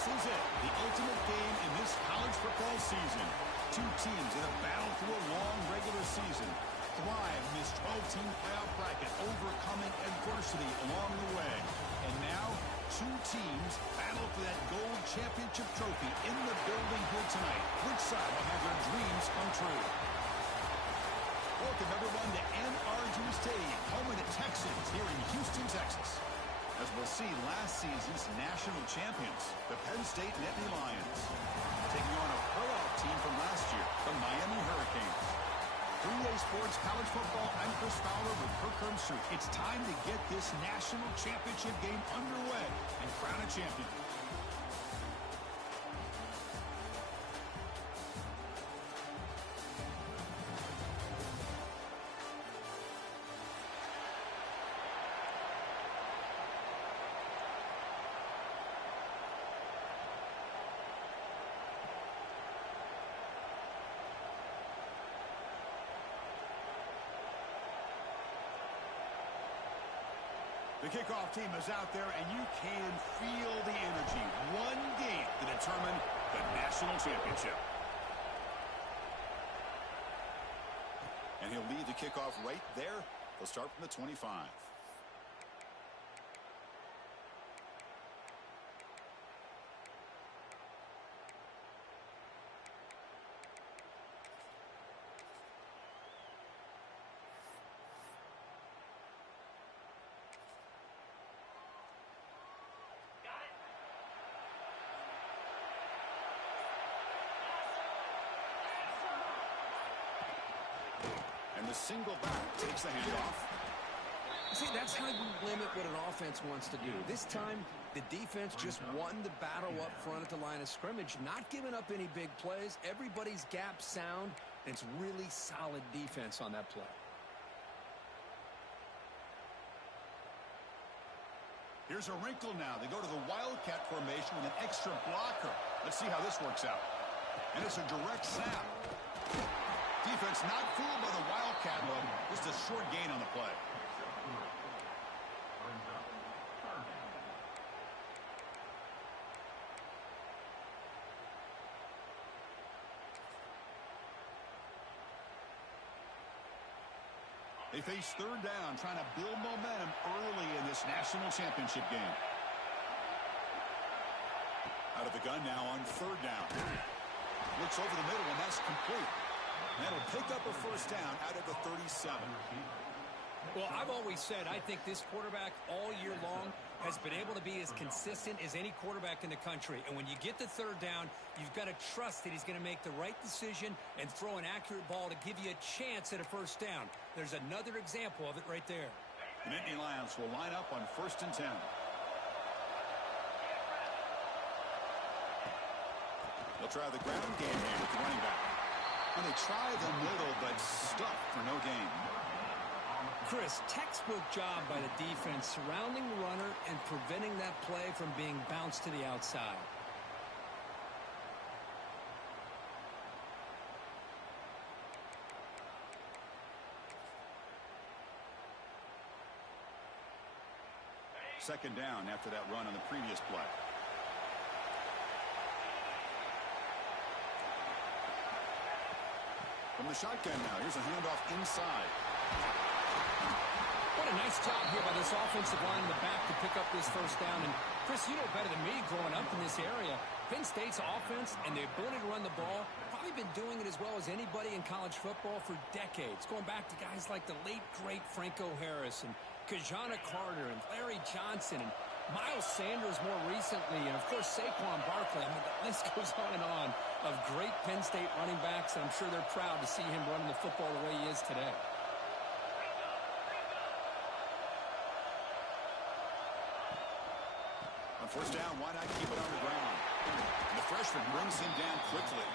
This is it, the ultimate game in this college football season. Two teams that have battled through a long regular season, thrive in this 12-team playoff bracket, overcoming adversity along the way. And now, two teams battle for that gold championship trophy in the building here tonight. Which side will have their dreams come true? Welcome, everyone, to NRG Stadium, home of the Texans here in Houston, Texas. As we'll see, last season's national champions, the Penn State Nittany Lions, taking on a playoff team from last year, the Miami Hurricanes. 3A Sports College Football, I'm Chris Fowler with Kirk Herbstreit. It's time to get this national championship game underway and crown a champion. The kickoff team is out there, and you can feel the energy. One game to determine the national championship. And he'll lead the kickoff right there. They'll start from the 25. And the single back takes the handoff. See, that's how you limit what an offense wants to do. This time, the defense just won the battle up front at the line of scrimmage, not giving up any big plays. Everybody's gap sound, and it's really solid defense on that play. Here's a wrinkle now. They go to the Wildcat formation with an extra blocker. Let's see how this works out. And it's a direct snap. Defense not fooled by the Wildcat look. Just a short gain on the play. They face third down, trying to build momentum early in this national championship game. Out of the gun now on third down. Looks over the middle, and that's complete. That'll pick up a first down out of the 37. Well, I've always said I think this quarterback all year long has been able to be as consistent as any quarterback in the country. And when you get the third down, you've got to trust that he's going to make the right decision and throw an accurate ball to give you a chance at a first down. There's another example of it right there. The Nittany Lions will line up on 1st and 10. They'll try the ground game here with the running back. And they try the middle, but stuck for no gain. Chris, textbook job by the defense surrounding the runner and preventing that play from being bounced to the outside. Second down after that run on the previous play. From the shotgun now, here's a handoff inside. What a nice job here by this offensive line in the back to pick up this first down. And Chris, you know better than me growing up in this area, Penn State's offense and the ability to run the ball, probably been doing it as well as anybody in college football for decades, going back to guys like the late, great Franco Harris and Kajana Carter and Larry Johnson and Miles Sanders more recently, and of course Saquon Barkley. I mean, the list goes on and on of great Penn State running backs, and I'm sure they're proud to see him running the football the way he is today. On first down, why not keep it on the ground? And the freshman brings him down quickly.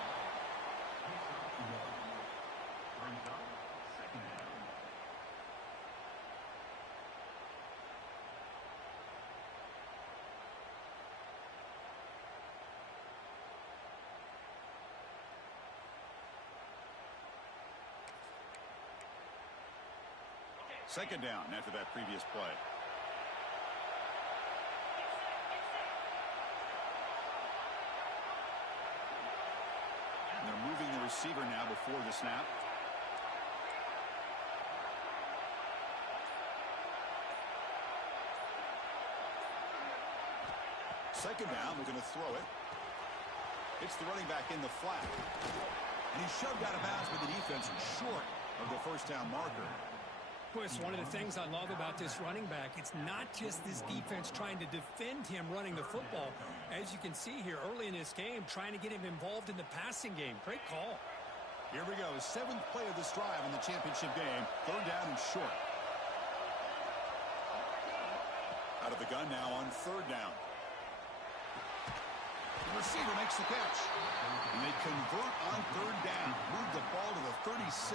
Second down after that previous play. receiver now before the snap. Second down, we're going to throw it. It's the running back in the flat. And he's shoved out of bounds by the defense short of the first down marker. Chris, one of the things I love about this running back, it's not just this defense trying to defend him running the football. As you can see here early in this game, trying to get him involved in the passing game. Great call. Here we go. 7th play of this drive in the championship game. Third down and short. Out of the gun now on third down. The receiver makes the catch. And they convert on third down. Move the ball to the 36.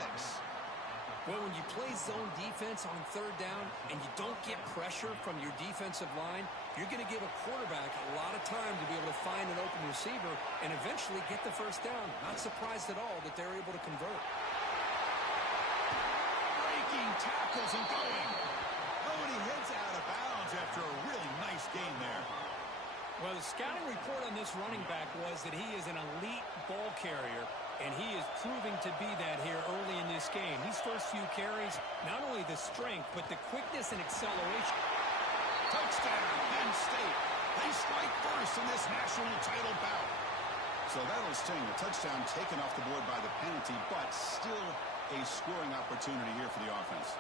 Well, when you play zone defense on third down and you don't get pressure from your defensive line, you're going to give a quarterback a lot of time to be able to find an open receiver and eventually get the first down. Not surprised at all that they're able to convert. Breaking tackles and going. Oh, and he heads out of bounds after a really nice gain there. Well, the scouting report on this running back was that he is an elite ball carrier, and he is proving to be that here early in this game. These first few carries, not only the strength, but the quickness and acceleration. Touchdown, Penn State. They strike first in this national title bout. So that'll sting. A touchdown taken off the board by the penalty, but still a scoring opportunity here for the offense.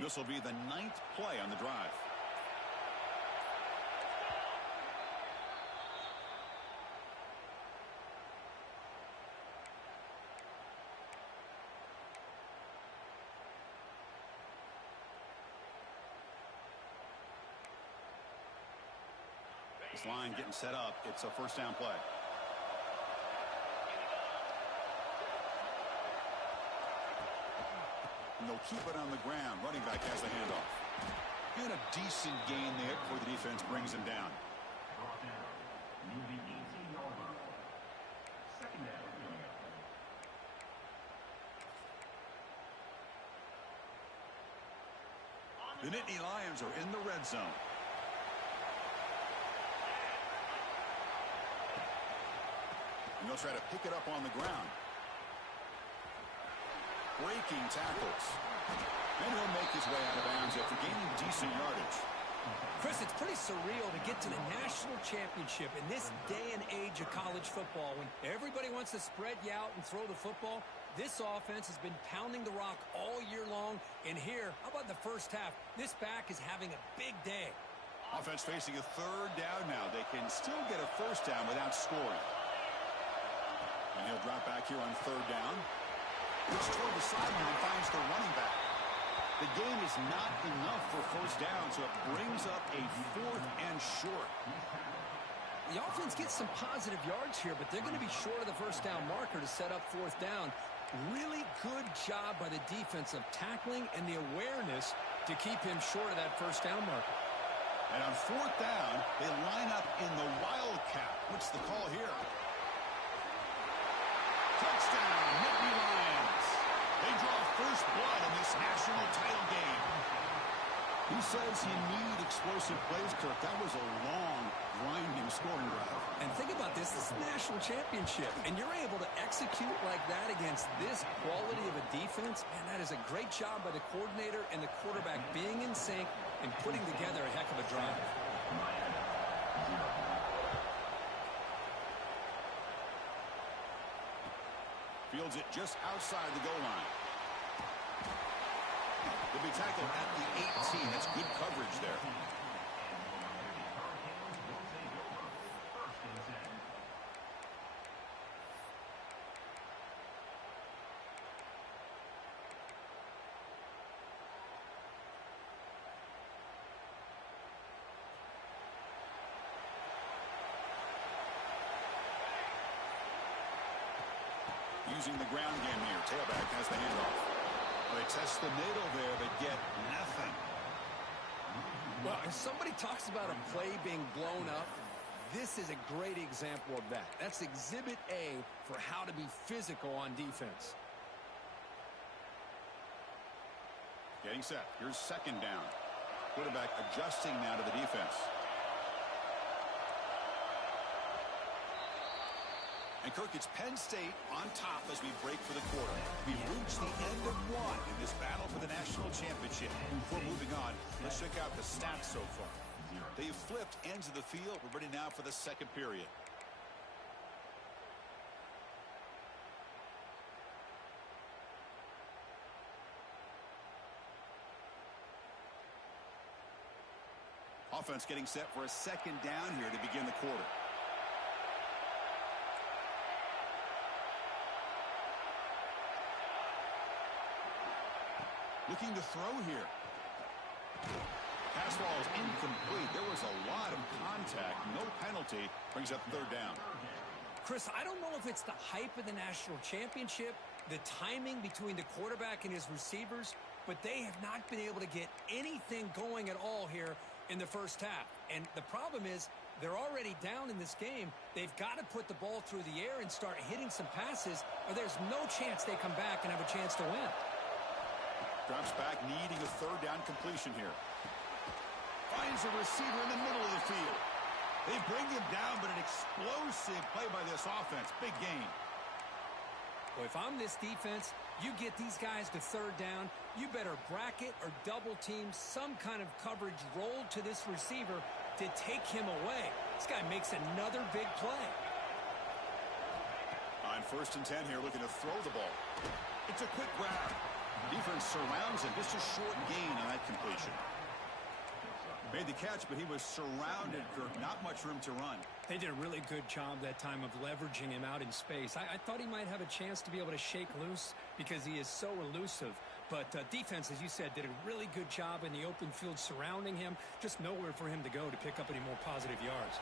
This will be the 9th play on the drive. This line getting set up. It's a first down play. And they'll keep it on the ground. Running back has the handoff. And a decent gain there before the defense brings him down. The Nittany Lions are in the red zone. And they'll try to pick it up on the ground. Breaking tackles. And he'll make his way out of bounds after gaining decent yardage. Chris, it's pretty surreal to get to the national championship in this day and age of college football when everybody wants to spread you out and throw the football. This offense has been pounding the rock all year long. And here, how about the first half? This back is having a big day. Offense facing a third down now. They can still get a first down without scoring. And he'll drop back here on third down. Looks toward the sideline and finds the running back. The game is not enough for first down, so it brings up a 4th and short. The offense gets some positive yards here, but they're going to be short of the first down marker to set up 4th down. Really good job by the defense of tackling and the awareness to keep him short of that first down marker. And on 4th down, they line up in the Wildcat. What's the call here? Touchdown, Nittany Lions. They draw first blood in this national title game. Who says you need explosive plays, Kirk? That was a long, grinding scoring drive. And think about this is a national championship, and you're able to execute like that against this quality of a defense, and that is a great job by the coordinator and the quarterback being in sync and putting together a heck of a drive. Fields it just outside the goal line. He'll be tackled at the 18. That's good coverage there. Using the ground game here. Tailback has the handoff. They test the middle there, but get nothing. Well, if somebody talks about a play being blown up, this is a great example of that. That's exhibit A for how to be physical on defense. Getting set. Here's second down. Quarterback adjusting now to the defense. And Kirk, it's Penn State on top as we break for the quarter. We've reached the end of one in this battle for the national championship. Before moving on, let's check out the stats so far. They've flipped ends of the field. We're ready now for the second period. Offense getting set for a second down here to begin the quarter. Looking to throw here. Pass ball is incomplete. There was a lot of contact. No penalty. Brings up third down. Chris, I don't know if it's the hype of the national championship, the timing between the quarterback and his receivers, but they have not been able to get anything going at all here in the first half. And the problem is they're already down in this game. They've got to put the ball through the air and start hitting some passes, or there's no chance they come back and have a chance to win. Drops back, needing a third down completion here. Finds a receiver in the middle of the field. They bring him down, but an explosive play by this offense. Big gain. Well, if I'm this defense, you get these guys to third down, you better bracket or double team some kind of coverage rolled to this receiver to take him away. This guy makes another big play. On 1st and 10 here, looking to throw the ball. It's a quick grab. Defense surrounds him. Just a short gain on that completion. Made the catch, but he was surrounded, Kirk. Not much room to run. They did a really good job that time of leveraging him out in space. I thought he might have a chance to be able to shake loose because he is so elusive. But defense, as you said, did a really good job in the open field surrounding him. Just nowhere for him to go to pick up any more positive yards.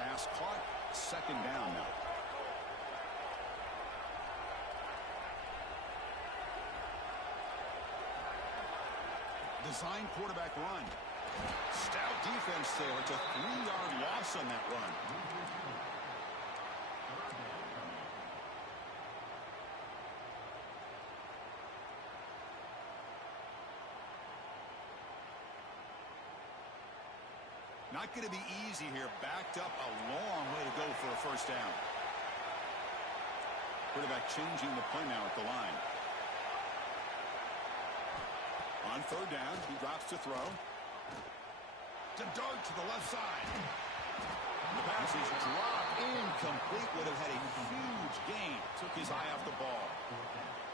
Pass caught. Second down now. Design quarterback run. Stout defense there. It's a 3-yard loss on that run. Not going to be easy here. Backed up a long way to go for a first down. Quarterback changing the play now at the line. On third down, he drops to throw. To dart to the left side. The pass is dropped. Incomplete. Would have had a huge gain. Took his eye off the ball.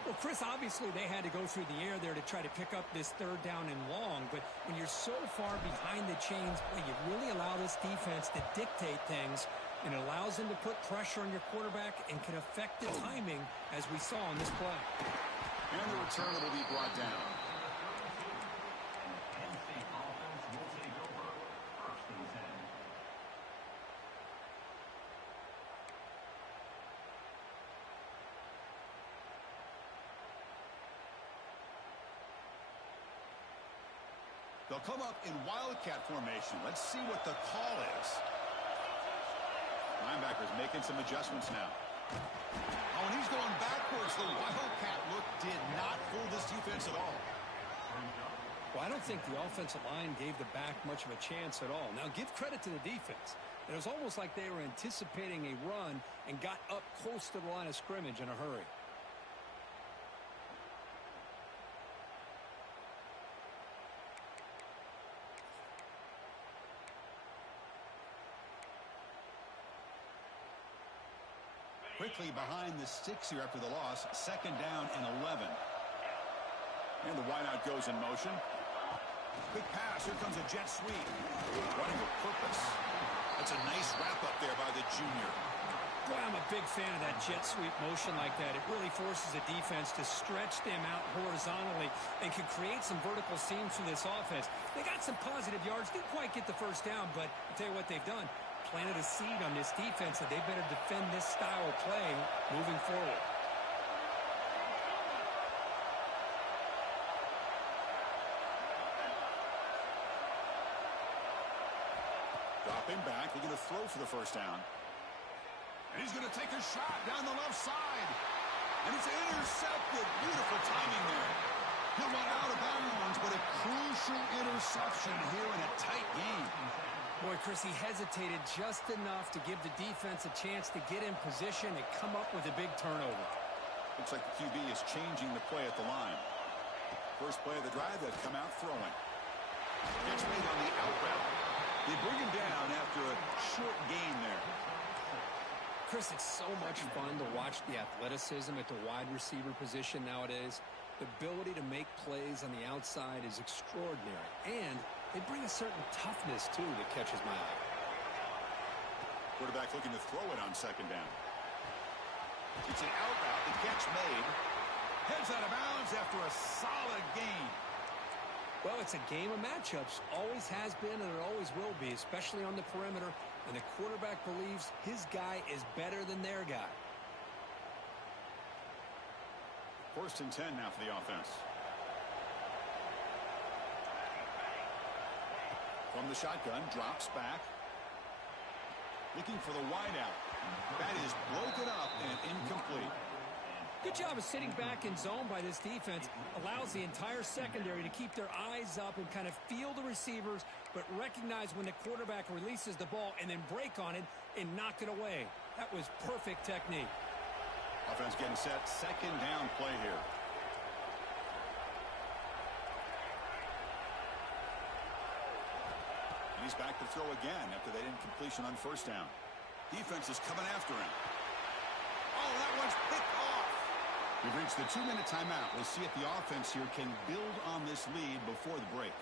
Well, Chris, obviously they had to go through the air there to try to pick up this third down and long. But when you're so far behind the chains, well, you really allow this defense to dictate things. And it allows them to put pressure on your quarterback and can affect the timing, as we saw on this play. And the return will be brought down. They'll come up in wildcat formation. Let's see what the call is. Linebackers making some adjustments now. Oh, and he's going backwards. The wildcat look did not fool this defense at all. Well, I don't think the offensive line gave the back much of a chance at all. Now, give credit to the defense. It was almost like they were anticipating a run and got up close to the line of scrimmage in a hurry. Quickly behind the sticks here after the loss. Second down and 11. And the wideout goes in motion. Quick pass. Here comes a jet sweep. Running with purpose. That's a nice wrap up there by the junior. Boy, I'm a big fan of that jet sweep motion like that. It really forces the defense to stretch them out horizontally and can create some vertical seams for this offense. They got some positive yards. Didn't quite get the first down, but I'll tell you what they've done. Planted a seed on this defense that they better defend this style of play moving forward. Dropping back, looking to throw for the first down. And he's going to take a shot down the left side. And it's intercepted. Beautiful timing there. He'll run out of bounds, but a crucial interception here in a tight game. Boy, Chris, he hesitated just enough to give the defense a chance to get in position and come up with a big turnover. Looks like the QB is changing the play at the line. First play of the drive, they've come out throwing. Gets made on the out route. They bring him down after a short gain there. Chris, it's so much fun to watch the athleticism at the wide receiver position nowadays. The ability to make plays on the outside is extraordinary. And they bring a certain toughness, too, that catches my eye. Quarterback looking to throw it on second down. It's an out route. The catch made. Heads out of bounds after a solid gain. Well, it's a game of matchups. Always has been and it always will be, especially on the perimeter. And the quarterback believes his guy is better than their guy. First and 10 now for the offense. From the shotgun, drops back. Looking for the wideout. That is broken up and incomplete. Good job of sitting back in zone by this defense. Allows the entire secondary to keep their eyes up and kind of feel the receivers, but recognize when the quarterback releases the ball and then break on it and knock it away. That was perfect technique. Offense getting set. Second down play here. And he's back to throw again after that incompletion on first down. Defense is coming after him. Oh, that one's picked off. We've reached the 2-minute timeout. We'll see if the offense here can build on this lead before the break.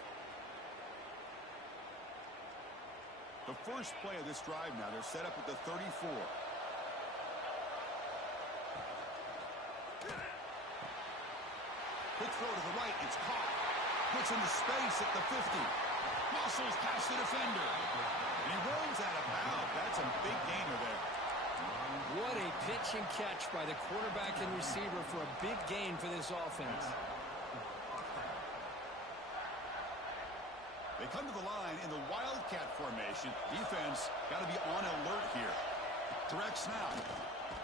The first play of this drive now, they're set up at the 34. Quick throw to the right. It's caught. Puts into space at the 50. Muscles past the defender. And he rolls out of bounds. That's a big gainer there. What a pitch and catch by the quarterback and receiver for a big gain for this offense. They come to the line in the Wildcat formation. Defense got to be on alert here. Direct snap.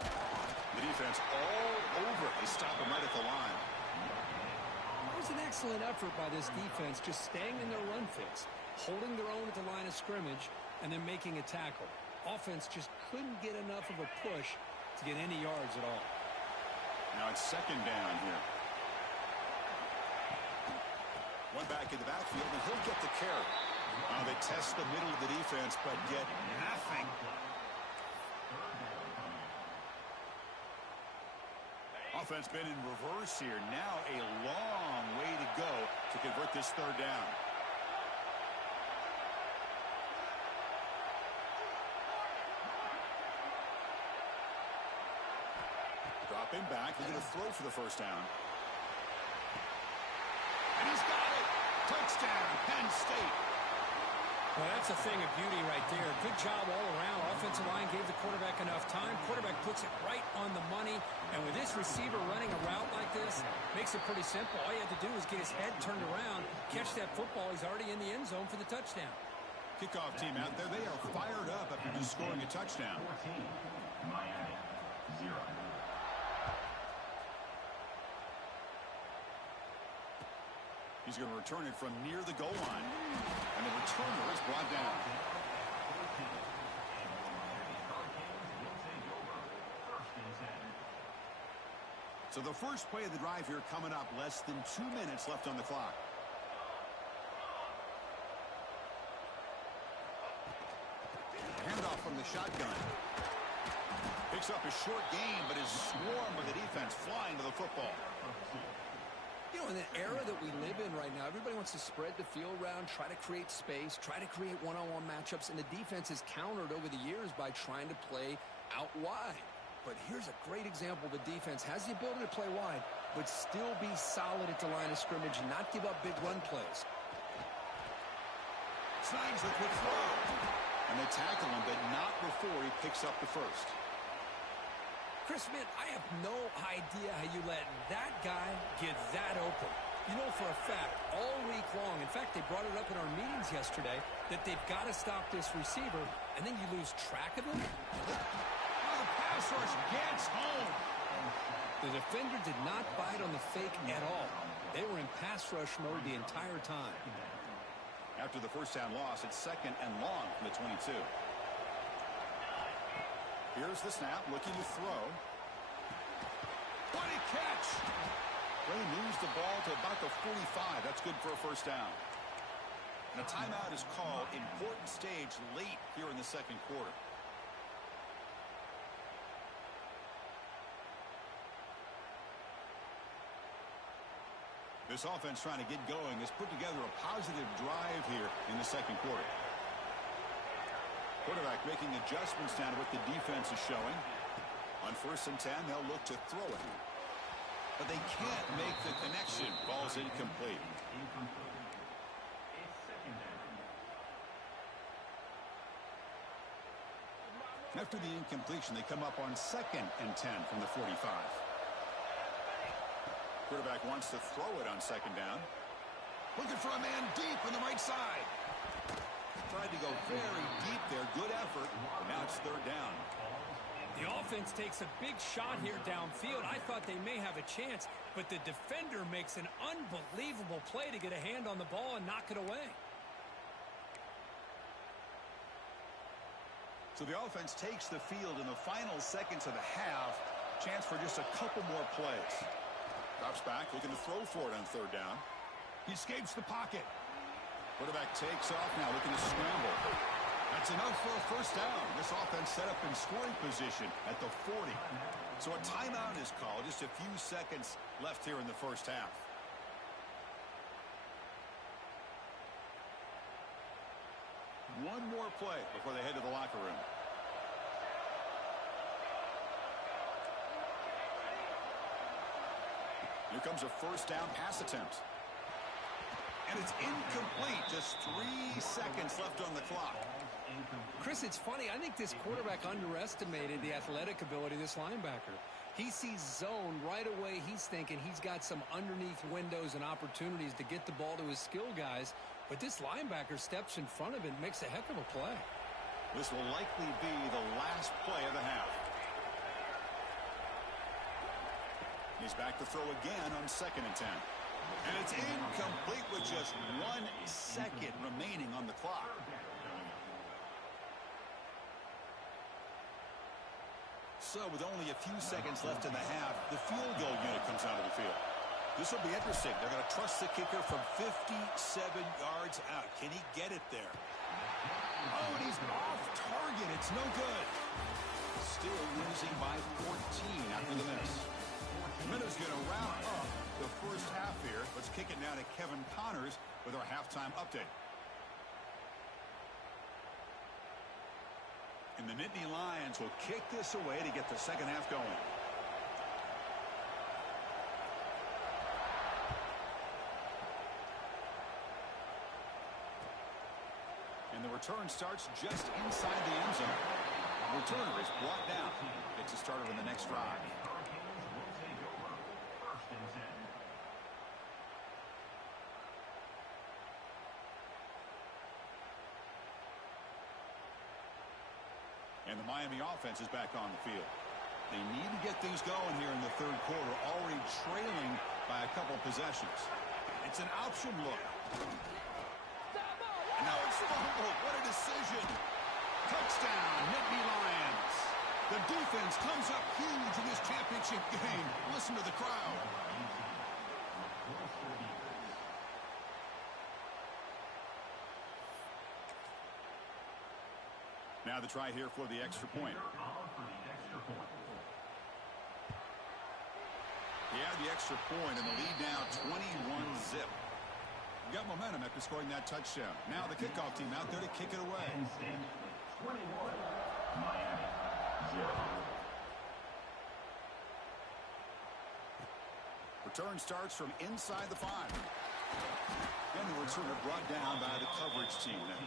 The defense all over. They stop him right at the line. It was an excellent effort by this defense, just staying in their run fix, holding their own at the line of scrimmage, and then making a tackle. Offense just couldn't get enough of a push to get any yards at all. Now it's second down here. One back in the backfield, and he'll get the carry. They test the middle of the defense, but get nothing. Offense been in reverse here. Now a long way to go to convert this third down. Dropping back, looking to throw for the first down. And he's got it. Touchdown, Penn State. Well, that's a thing of beauty right there. Good job all around. Offensive line gave the quarterback enough time. Quarterback puts it right on the money. And with this receiver running a route like this, makes it pretty simple. All you have to do is get his head turned around, catch that football. He's already in the end zone for the touchdown. Kickoff team out there. They are fired up after just scoring a touchdown. 14, Miami, 0. He's going to return it from near the goal line. And the returner is brought down. So the first play of the drive here coming up. Less than 2 minutes left on the clock. Handoff from the shotgun. Picks up a short gain, but is swarmed by the defense flying to the football. You know, in the era that we live in right now, everybody wants to spread the field around, try to create space, try to create one-on-one matchups, and the defense has countered over the years by trying to play out wide. But here's a great example. The defense has the ability to play wide, but still be solid at the line of scrimmage and not give up big run plays. Snags the quick throw. And they tackle him, but not before he picks up the first. Chris, man, I have no idea how you let that guy get that open. You know for a fact, all week long, in fact, they brought it up in our meetings yesterday, that they've got to stop this receiver, and then you lose track of him. Oh, the pass rush gets home. The defender did not bite on the fake at all. They were in pass rush mode the entire time. After the first down loss, it's 2nd and long from the 22. Here's the snap, looking to throw. What a catch! Bray moves the ball to about the 45. That's good for a first down. And a timeout is called. Important stage late here in the second quarter. This offense trying to get going has put together a positive drive here in the second quarter. Quarterback making adjustments down to what the defense is showing. On 1st and 10, they'll look to throw it. But they can't make the connection. Ball's incomplete. After the incompletion, they come up on 2nd and 10 from the 45. Quarterback wants to throw it on 2nd down. Looking for a man deep on the right side. Tried to go very deep there. Good effort. Now it's 3rd down. The offense takes a big shot here downfield. I thought they may have a chance, but the defender makes an unbelievable play to get a hand on the ball and knock it away. So the offense takes the field in the final seconds of the half. Chance for just a couple more plays. Drops back, looking to throw for it on 3rd down. He escapes the pocket. Quarterback takes off now, looking to scramble. That's enough for a first down. This offense set up in scoring position at the 40. So a timeout is called. Just a few seconds left here in the first half. One more play before they head to the locker room. Here comes a first down pass attempt. And it's incomplete. Just 3 seconds left on the clock. Chris, it's funny. I think this quarterback underestimated the athletic ability of this linebacker. He sees zone right away. He's thinking he's got some underneath windows and opportunities to get the ball to his skill guys. But this linebacker steps in front of it and makes a heck of a play. This will likely be the last play of the half. He's back to throw again on 2nd and 10. And it's incomplete with just 1 second remaining on the clock. So with only a few seconds left in the half, the field goal unit comes out of the field. This will be interesting. They're going to trust the kicker from 57 yards out. Can he get it there? Oh, and he's off target. It's no good. Still losing by 14 after the miss. Minutes going to wrap up the first half here. Let's kick it now to Kevin Connors with our halftime update. And the Nittany Lions will kick this away to get the second half going. And the return starts just inside the end zone. The returner is brought down. Gets a starter on the next drive. And the Miami offense is back on the field. They need to get things going here in the third quarter, already trailing by a couple possessions. It's an option look. And now it's fumbled. What a decision. Touchdown, Nittany Lions. The defense comes up huge in this championship game. Listen to the crowd. Now the try here for the extra point. He had the extra point, and the lead now 21-zip. Got momentum after scoring that touchdown. Now the kickoff team out there to kick it away. Return starts from inside the 5. And the returner brought down by the coverage team now.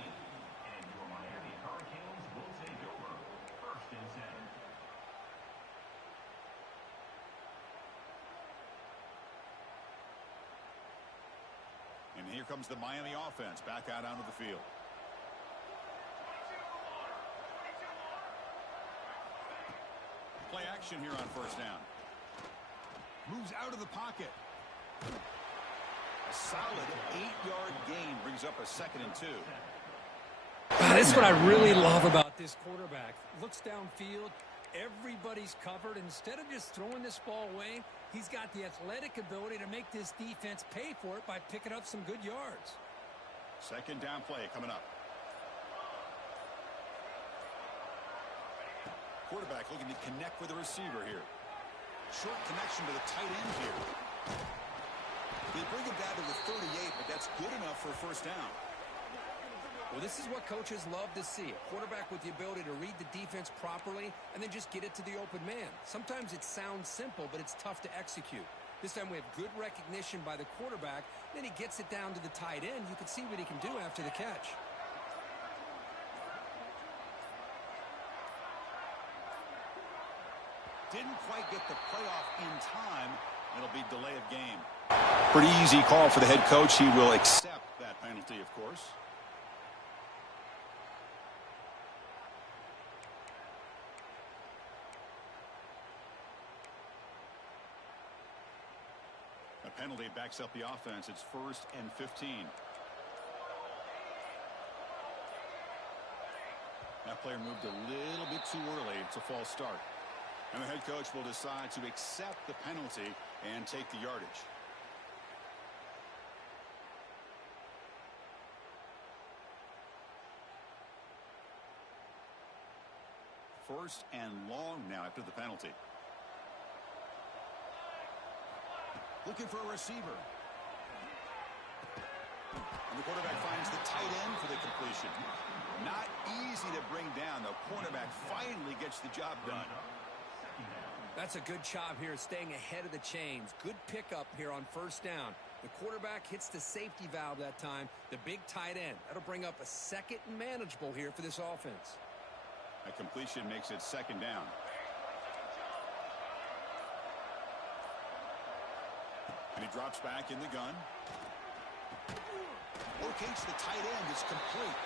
here comes the Miami offense back out onto the field. Play action here on first down. Moves out of the pocket. A solid 8-yard gain brings up a 2nd and 2. This is what I really love about this quarterback. Looks downfield. Everybody's covered. Instead of just throwing this ball away, he's got the athletic ability to make this defense pay for it by picking up some good yards. 2nd down play coming up. Quarterback looking to connect with the receiver here. Short connection to the tight end here. They bring him down to the 38, but that's good enough for a first down. Well, this is what coaches love to see. A quarterback with the ability to read the defense properly and then just get it to the open man. Sometimes it sounds simple, but it's tough to execute. This time we have good recognition by the quarterback. Then he gets it down to the tight end. You can see what he can do after the catch. Didn't quite get the playoff in time. It'll be delay of game. Pretty easy call for the head coach. He will accept that penalty, of course. A penalty backs up the offense. It's 1st and 15. That player moved a little bit too early. It's a false start. And the head coach will decide to accept the penalty and take the yardage. First and long now after the penalty. Looking for a receiver. And the quarterback finds the tight end for the completion. Not easy to bring down. The cornerback finally gets the job done. That's a good job here, staying ahead of the chains. Good pickup here on first down. The quarterback hits the safety valve that time. The big tight end. That'll bring up a 2nd and manageable here for this offense. A completion makes it 2nd down. And he drops back in the gun. Locates the tight end. It's complete.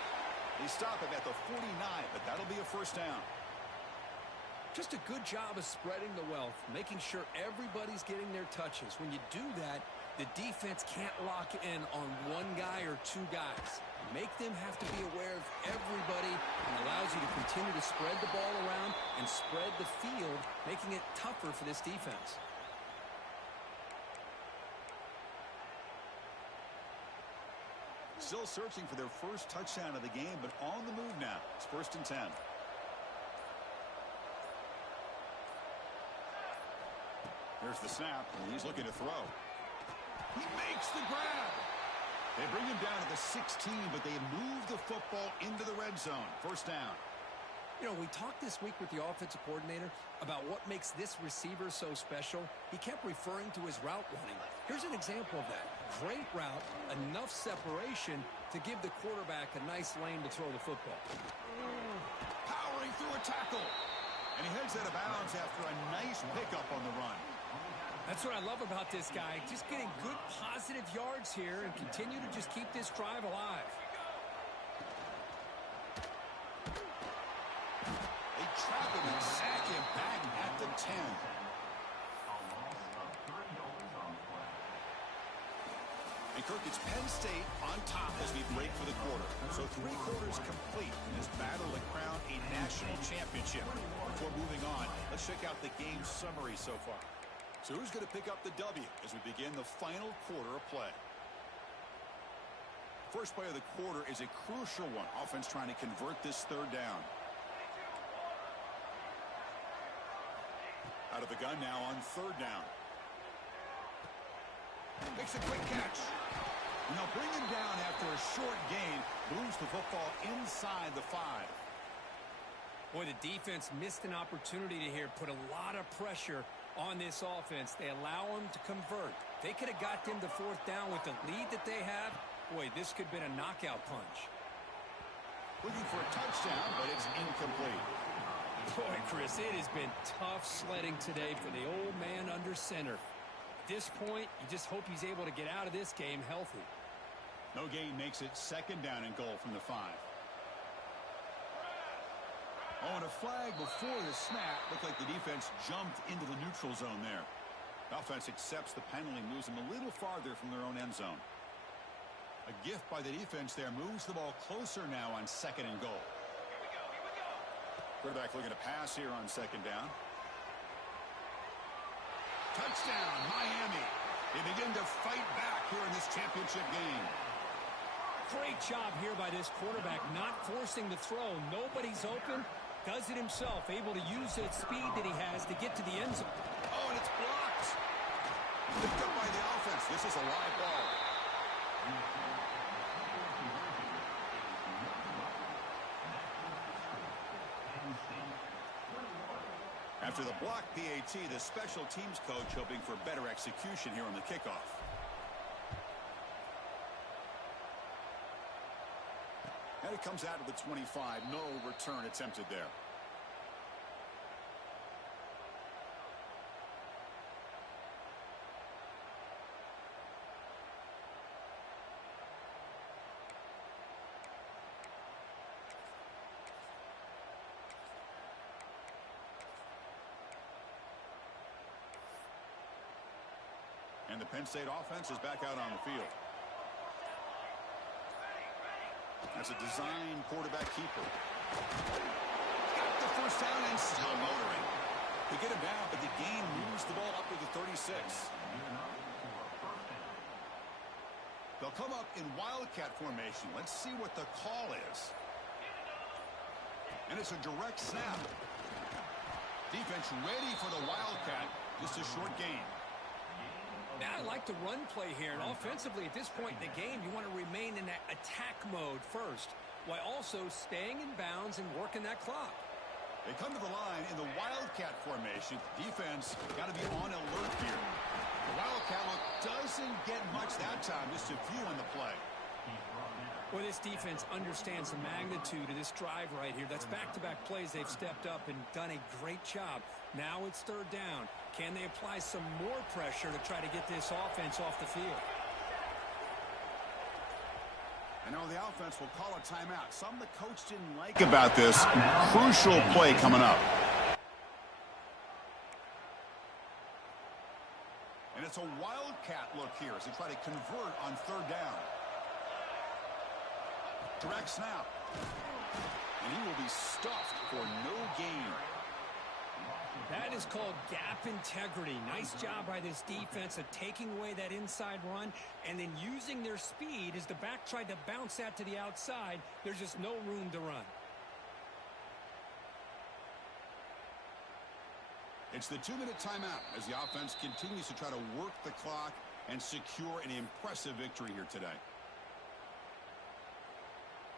They stop him at the 49, but that'll be a first down. Just a good job of spreading the wealth, making sure everybody's getting their touches. When you do that, the defense can't lock in on one guy or two guys. Make them have to be aware of everybody and allows you to continue to spread the ball around and spread the field, making it tougher for this defense. Still searching for their first touchdown of the game, but on the move now. It's 1st and 10. There's the snap, and he's looking to throw. He makes the grab. They bring him down to the 16, but they move the football into the red zone. First down. You know, we talked this week with the offensive coordinator about what makes this receiver so special. He kept referring to his route running. Here's an example of that. Great route, enough separation to give the quarterback a nice lane to throw the football. Powering through a tackle. And he heads out of bounds after a nice pickup on the run. That's what I love about this guy. Just getting good positive yards here and continue to just keep this drive alive. They trap him and sack him back at the 10. And Kirk, it's Penn State on top as we break for the quarter. So 3 quarters complete in this battle to crown a national championship. Before moving on, let's check out the game summary so far. So who's going to pick up the W as we begin the final quarter of play? First play of the quarter is a crucial one. Offense trying to convert this 3rd down. Out of the gun now on 3rd down. Makes a quick catch. And they'll bring him down after a short gain. Moves the football inside the 5. Boy, the defense missed an opportunity to here put a lot of pressure on this offense. They allow them to convert. They could have got them to 4th down with the lead that they have. Boy, this could have been a knockout punch. Looking for a touchdown, but it's incomplete. Boy, Chris, it has been tough sledding today for the old man under center. At this point, you just hope he's able to get out of this game healthy. No gain makes it second down and goal from the 5. Oh, and a flag before the snap. Looked like the defense jumped into the neutral zone there. The offense accepts the penalty, moves them a little farther from their own end zone. A gift by the defense there moves the ball closer now on second and goal. Quarterback looking to pass here on second down. Touchdown, Miami. They begin to fight back here in this championship game. Great job here by this quarterback, not forcing the throw. Nobody's open. Does it himself, able to use that speed that he has to get to the end zone. Oh, and it's blocked. Picked up by the offense. This is a live ball. After the block PAT, the special teams coach hoping for better execution here on the kickoff. And it comes out of the 25. No return attempted there. And the Penn State offense is back out on the field. That's a design quarterback keeper. Got the first down and still motoring. They get him down, but the gain moves the ball up to the 36. They'll come up in Wildcat formation. Let's see what the call is. And it's a direct snap. Defense ready for the Wildcat. Just a short gain. Now, I like the run play here, and offensively at this point in the game, you want to remain in that attack mode first, while also staying in bounds and working that clock. They come to the line in the Wildcat formation. Defense got to be on alert here. The Wildcat look doesn't get much that time, just a few on the play. Well, this defense understands the magnitude of this drive right here. That's back-to-back plays. They've stepped up and done a great job. Now it's third down. Can they apply some more pressure to try to get this offense off the field? I know the offense will call a timeout. Something the coach didn't like about this crucial play coming up. And it's a Wildcat look here as they try to convert on third down. Direct snap. And he will be stuffed for no gain. That is called gap integrity. Nice job by this defense of taking away that inside run and then using their speed as the back tried to bounce that to the outside. There's just no room to run. It's the 2-minute timeout as the offense continues to try to work the clock and secure an impressive victory here today.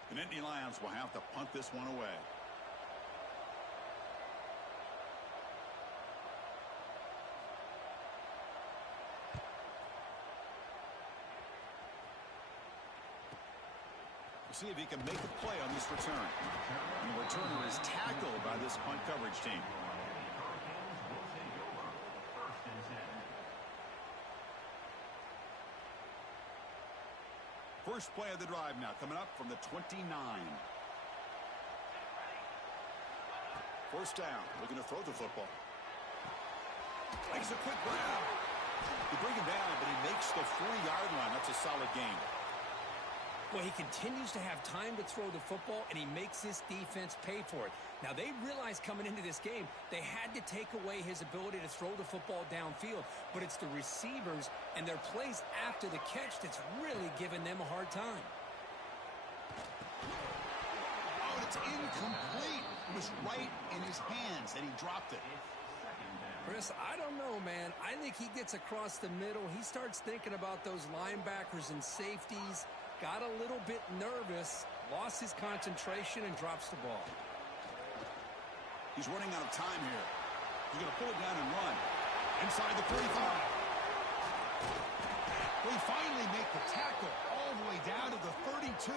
The Nittany Lions will have to punt this one away. We'll see if he can make a play on this return. And the returner is tackled by this punt coverage team. First play of the drive now coming up from the 29. First down, looking to throw the football. Makes a quick grab. They bring him down, but he makes the 40-yard line. That's a solid gain. Well, he continues to have time to throw the football, and he makes this defense pay for it. Now, they realized coming into this game they had to take away his ability to throw the football downfield, but it's the receivers and their plays after the catch that's really giving them a hard time. Oh, it's incomplete. It was right in his hands, and he dropped it. Chris, I don't know, man. I think he gets across the middle. He starts thinking about those linebackers and safeties. Got a little bit nervous, lost his concentration, and drops the ball. He's running out of time here. He's going to pull it down and run. Inside the 35. We finally make the tackle all the way down to the 32.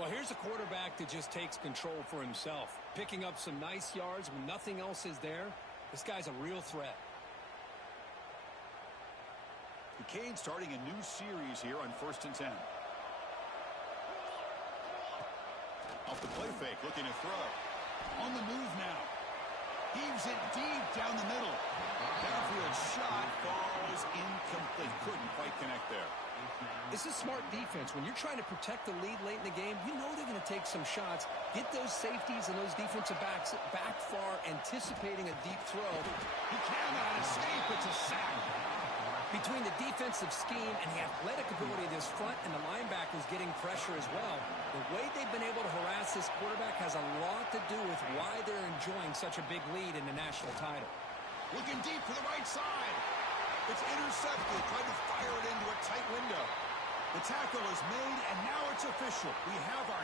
Well, here's a quarterback that just takes control for himself. Picking up some nice yards when nothing else is there. This guy's a real threat. The Canes starting a new series here on 1st and 10. Off the play fake, looking to throw. On the move now. Heaves it deep down the middle. Downfield shot falls incomplete. Couldn't quite connect there. This is smart defense. When you're trying to protect the lead late in the game, you know they're going to take some shots. Get those safeties and those defensive backs back far, anticipating a deep throw. He cannot escape. It's a sack. Between the defensive scheme and the athletic ability of this front and the linebackers getting pressure as well, the way they've been able to harass this quarterback has a lot to do with why they're enjoying such a big lead in the national title. Looking deep for the right side. It's intercepted. Trying to fire it into a tight window. The tackle is made, and now it's official. We have our